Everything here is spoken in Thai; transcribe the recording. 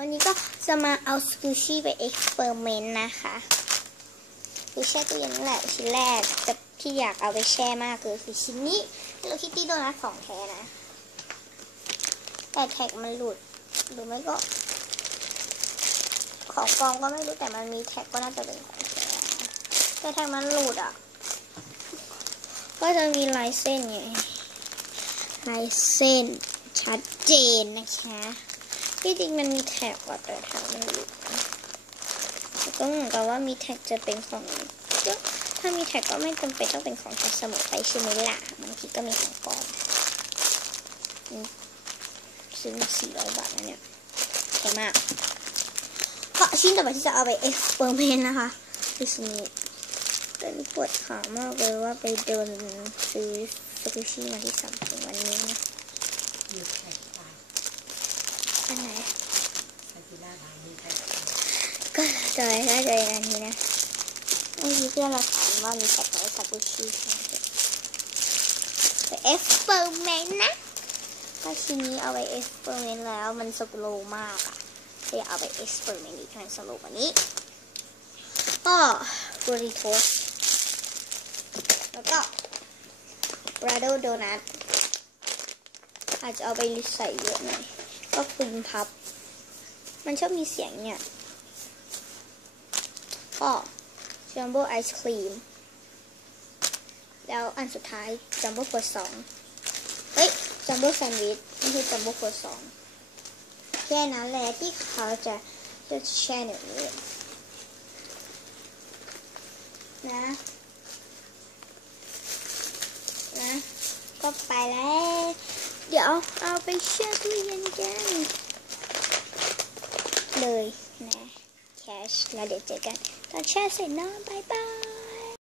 วันนี้ก็จะมาเอาสกูชี่ไปเอ็กซ์เพร์เมนต์นะคะคือแช่ตู้เย็นนั่นแหละชิ้นแรกแต่ที่อยากเอาไปแช่มากคือชิ้นนี้Hello Kittyโดนัทของแท้นะแต่แท็กมันหลุดหรือไม่ก็ของปลอมก็ไม่รู้แต่มันมีแท็กก็น่าจะเป็นของแท้แต่แท็กมันหลุดอ่ะก็จะมีลายเส้นไงลายเส้นชัดเจนนะคะที่จริงมันมีแท็กว่ะแต่แท็กมันหลุดก็เหมือนกับว่ามีแท็กจะเป็นของถ้ามีแท็กก็ไม่จำเป็นต้องเป็นของแท้เสมอไปใช่ไหมล่ะบางทีก็มีของปลอมซื้อมา400 บาทนะเนี่ยแพงมากก็ชิ้นต่อไปที่จะเอาไปเอ็กซ์เพร์เมนต์นะคะคือชิ้นนี้เป็นปวดขามากเลยว่าไปเดินซื้อสกูชี่มาที่3 ถึงวันนี้นะอยู่แท็กไปอันไหนซากุระบายมีแท็กก็จะอันนี้นะเมื่อกี้เพื่อนเราถามว่ามีแท็กไหมสกูชี่ไปเอ็กซ์เพร์เมนต์นะถ้าชิ้นนี้เอาไปเอ็กซ์เพร์เมนต์แล้วมันสโลว์มากอ่ะจะเอาไปเอ็กซ์เพร์เมนต์อีกครั้งสโลว์กว่านี้ก็โดริโทสแล้วก็ราโดโดนัทอาจจะเอาไปใส่เยอะหน่อยก็ครีมพับมันชอบมีเสียงเนี่ยก็จัมโบ้ไอศครีมแล้วอันสุดท้ายจัมโบ้ครัวซองจัมโบ้แซนด์วิชไม่ใช่จัมโบ้ครัวซองแค่นั้นแหละที่เขาจะแช่หนึ่งนี้นะก็ไปแล้วเดี๋ยวเอาไปแช่ตู้เย็นกันเลยนะแคชแล้วเดี๋ยวเจอกันตอนแช่เสร็จนะบ๊ายบาย